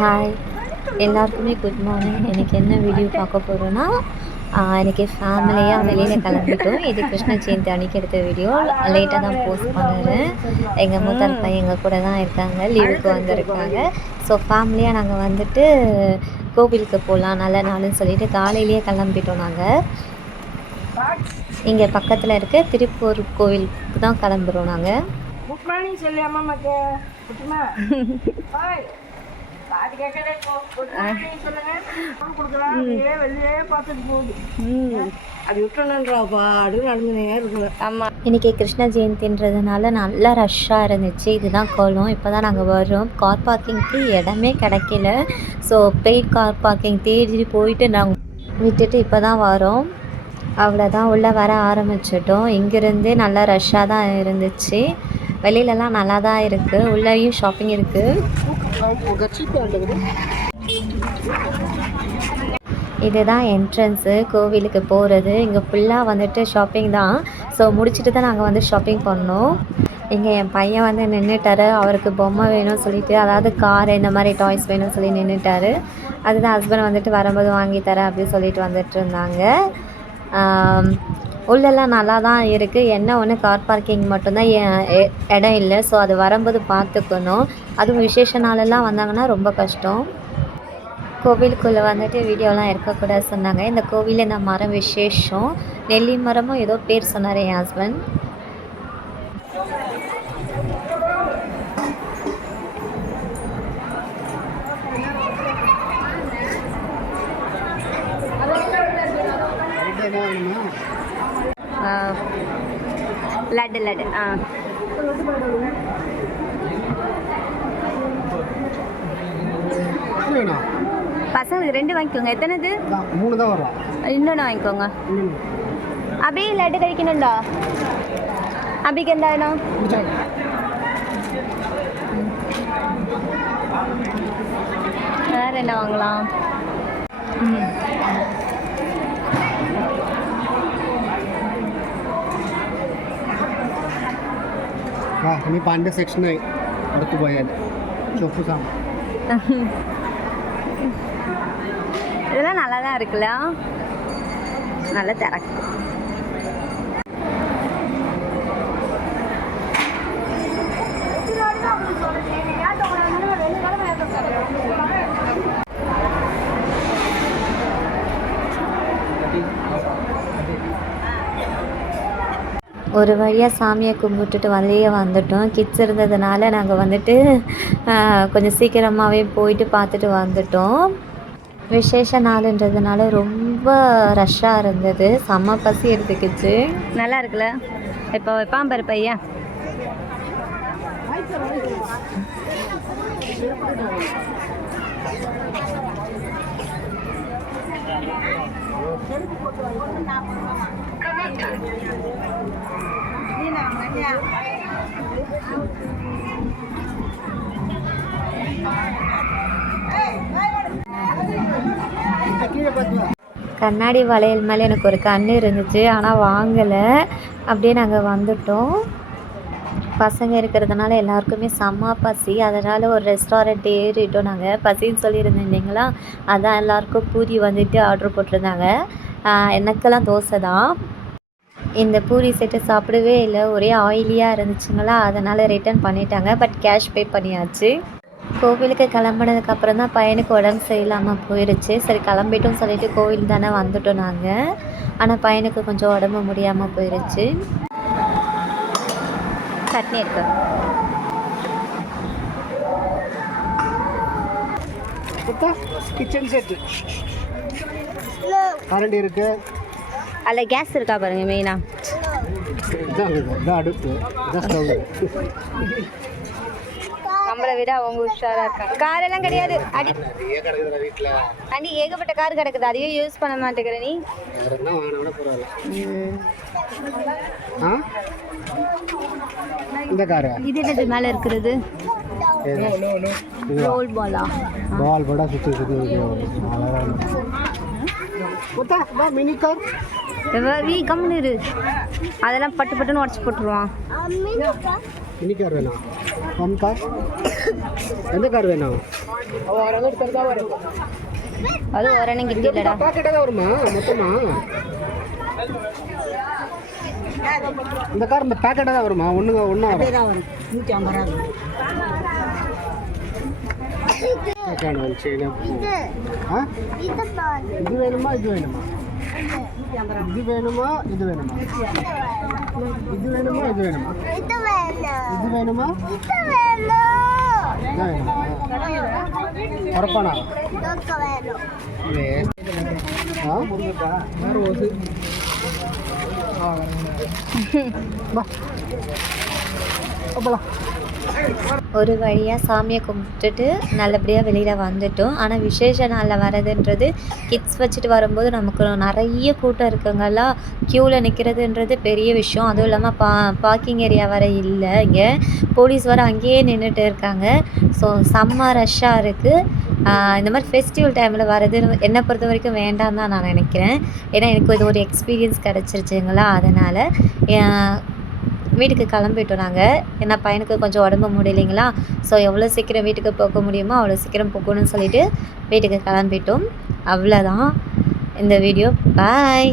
Hi எல்லாருக்குமே good morning. எனக்கு என்ன வீடியோ பார்க்க போகிறோன்னா, இன்றைக்கி ஃபேமிலியாக வெளியில் கிளம்பிட்டோம். இது கிருஷ்ண ஜெயந்தி அன்றைக்கி எடுத்த வீடியோ. லேட்டாக தான் போஸ்ட் பண்ணுறேன். எங்கள் மூத்தார் பையன் எங்கள் கூட தான் இருக்காங்க, லீவுக்கு வந்திருக்காங்க. ஸோ ஃபேமிலியாக நாங்கள் வந்துட்டு கோவிலுக்கு போகலாம், நல்ல நாள்னு சொல்லிட்டு காலையிலேயே கிளம்பிட்டோம். நாங்கள் இங்கே பக்கத்தில் இருக்க திருப்பூர் கோவிலுக்கு தான் கிளம்புறோம். நாங்கள் குட் மார்னிங் சொல்லி அம்மா மக்கே குட்டிமா ஹாய் பாதி கேட்கறே குட் மார்னிங் சொல்லுங்க கொடுக்குறேன். வெளியே பார்த்துட்டு போகுது அது விட்டுறணுன்றாப்பா அது நடந்துனே இருக்குது. ஆமாம், இன்றைக்கி கிருஷ்ண ஜெயந்தின்றதுனால நல்லா ரஷ்ஷாக இருந்துச்சு. இதுதான் கோலம். இப்போ தான் நாங்கள் வரோம். கார் பார்க்கிங்க்கு இடமே கிடைக்கல. ஸோ பெய்ட் கார் பார்க்கிங் தேடி போயிட்டு நாங்கள் விட்டுட்டு இப்போ தான் வரோம். அவ்வளோதான், உள்ளே வர ஆரம்பிச்சிட்டோம். இங்கேருந்தே நல்லா ரஷ்ஷாக தான் இருந்துச்சு. வெளியிலலாம் நல்லா தான் இருக்குது. உள்ளேயும் ஷாப்பிங் இருக்குது. இதுதான் என்ட்ரன்ஸு கோவிலுக்கு போகிறது. இங்கே ஃபுல்லாக வந்துட்டு ஷாப்பிங் தான். ஸோ முடிச்சுட்டு தான் நாங்கள் வந்து ஷாப்பிங் பண்ணோம். இங்கே என் பையன் வந்து நின்றுட்டாரு. அவருக்கு பொம்மை வேணும்னு சொல்லிட்டு, அதாவது கார் இந்த மாதிரி டாய்ஸ் வேணும்னு சொல்லி நின்றுட்டாரு. அதுதான் ஹஸ்பண்ட் வந்துட்டு வரும்போது வாங்கி தரேன் அப்படின்னு சொல்லிட்டு வந்துட்டு இருந்தாங்க. உள்ளெல்லாம் நல்லா தான் இருக்குது. என்ன ஒன்று கார் பார்க்கிங் மட்டும்தான் இடம் இல்லை. ஸோ அது வரும்போது பார்த்துக்கணும். அதுவும் விசேஷ நாளெல்லாம் வந்தாங்கன்னா ரொம்ப கஷ்டம். கோவிலுக்குள்ளே வந்துட்டு வீடியோலாம் இருக்கக்கூடாது சொன்னாங்க. இந்த கோவிலில் இந்த மரம் விசேஷம், நெல்லி மரமும் ஏதோ பேர் சொன்னார் என் ஹஸ்பண்ட். லட்டு லட்டு பசங்களுக்கு 2 வாங்கிக்கோங்க. எத்தனைது? 3 தான் வரும். இன்னொன்று வாங்கிக்கோங்க. அபி லட்டு கழிக்கணும்டா. அபிக்கு எந்த வேணும்? வேறு என்ன வாங்கலாம்? ini pandai section naik harus bayar coba sama இதெல்லாம் நல்லா தான் இருக்குல்ல, நல்லா திறக்கு. ஒரு வழியாக சாமியை கும்பிட்டுட்டு வெளியே வந்துட்டோம். கிட்ஸ் இருந்ததுனால நாங்கள் வந்துட்டு கொஞ்சம் சீக்கிரமாகவே போயிட்டு பார்த்துட்டு வந்துட்டோம். விசேஷ நாளுன்றதுனால ரொம்ப ரஷ்ஷாக இருந்தது. செம்ம பசி எடுத்துக்கிச்சு. நல்லா இருக்குல்ல? இப்போ வைப்பான் பாரு பையன். கண்ணாடி வளையல் மேலே எனக்கு ஒரு கண்ணு இருந்துச்சு, ஆனால் வாங்கலை. அப்படியே நாங்கள் வந்துட்டோம். பசங்க இருக்கிறதுனால எல்லாருக்குமே செம்ம பசி. அதனால் ஒரு ரெஸ்டாரண்ட் ஏறிட்டோம். நாங்கள் பசின்னு சொல்லியிருந்தோம் இல்லைங்களா, அதான் எல்லாருக்கும் பூரி வந்துட்டு ஆர்டர் போட்டிருந்தாங்க. எனக்கெல்லாம் தோசை தான். இந்த பூரி செட்டு சாப்பிடவே இல்லை, ஒரே ஆயிலியாக இருந்துச்சுங்களா, அதனால் ரிட்டர்ன் பண்ணிட்டாங்க. பட் கேஷ் பே பண்ணியாச்சு. கோவிலுக்கு கிளம்புனதுக்கப்புறம் தான் பையனுக்கு உடம்பு சரியில்லாமல் போயிடுச்சு. சரி கிளம்பிட்டோம்னு சொல்லிட்டு கோவில் தானே வந்துட்டோம் நாங்கள். ஆனால் பையனுக்கு கொஞ்சம் உடம்பு முடியாமல் போயிடுச்சு. சட்னி இருக்கு. கிச்சன் செட் கரண்ட் இருக்கு. அதில் கேஸ் இருக்கா பாருங்க. மெயினாக அடுப்பு நம்மளை விட அவங்க உஷாராக இருக்காங்க. காரெல்லாம் கிடையாது அடி அடி, ஏகப்பட்ட கார் கிடக்குது. அதையும் யூஸ் பண்ண மாட்டேங்கிற நீ. இந்த கார் இது என்னது மேலே இருக்கிறது? ரோல் பாலா? பால் படா சுற்றி சுற்றி மினி கார் வீ கம்முன்னு இரு, அதெல்லாம் பட்டு பட்டுன்னு உடச்சி போட்டுருவான். மினி கார் வேணும், ஹோம் கார், எந்த கார் வேணும்? அது ஒரணம் கிட்ட இல்லடா. பாக்கெட்டாக தான் வருமா மொத்தமா? இந்த கார் பேக்கெட்டாக தான் வருமா? ஒன்று ஒன்றா வரும். 150 இது வேணுமா இது வேணுமா? இது வேணுமா இது வேணுமா? இது வேணுமா இது வேணுமா? இது வேணுமா? உரப்பானா? ஒரு வழியாக சாமியை கும்பிட்டுட்டு நல்லபடியாக வெளியில் வந்துட்டோம். ஆனால் விசேஷ நாளில் வரதுன்றது கிட்ஸ் வச்சுட்டு வரும்போது நமக்கு நிறைய கூட்டம் இருக்குங்கல்ல, க்யூவில் நிற்கிறதுன்றது பெரிய விஷயம். அதுவும் இல்லாமல் பார்க்கிங் ஏரியா வர இல்லை, இங்கே போலீஸ் வர அங்கேயே நின்றுட்டு இருக்காங்க. ஸோ செம்ம ரஷ்ஷாக இருக்குது. இந்த மாதிரி ஃபெஸ்டிவல் டைமில் வரது என்னை பொறுத்த வரைக்கும் வேண்டாம் தான் நான் நினைக்கிறேன். ஏன்னா எனக்கு இது ஒரு எக்ஸ்பீரியன்ஸ் கிடச்சிருச்சுங்களா, அதனால் வீட்டுக்கு கிளம்பிட்டோம் நாங்கள். ஏன்னா பையனுக்கு கொஞ்சம் உடம்பு முடியலைங்களா, ஸோ எவ்வளோ சீக்கிரம் வீட்டுக்கு போக முடியுமோ அவ்வளோ சீக்கிரம் போகணும்னு சொல்லிட்டு வீட்டுக்கு கிளம்பிட்டோம். அவ்வளோதான் இந்த வீடியோ. பாய்.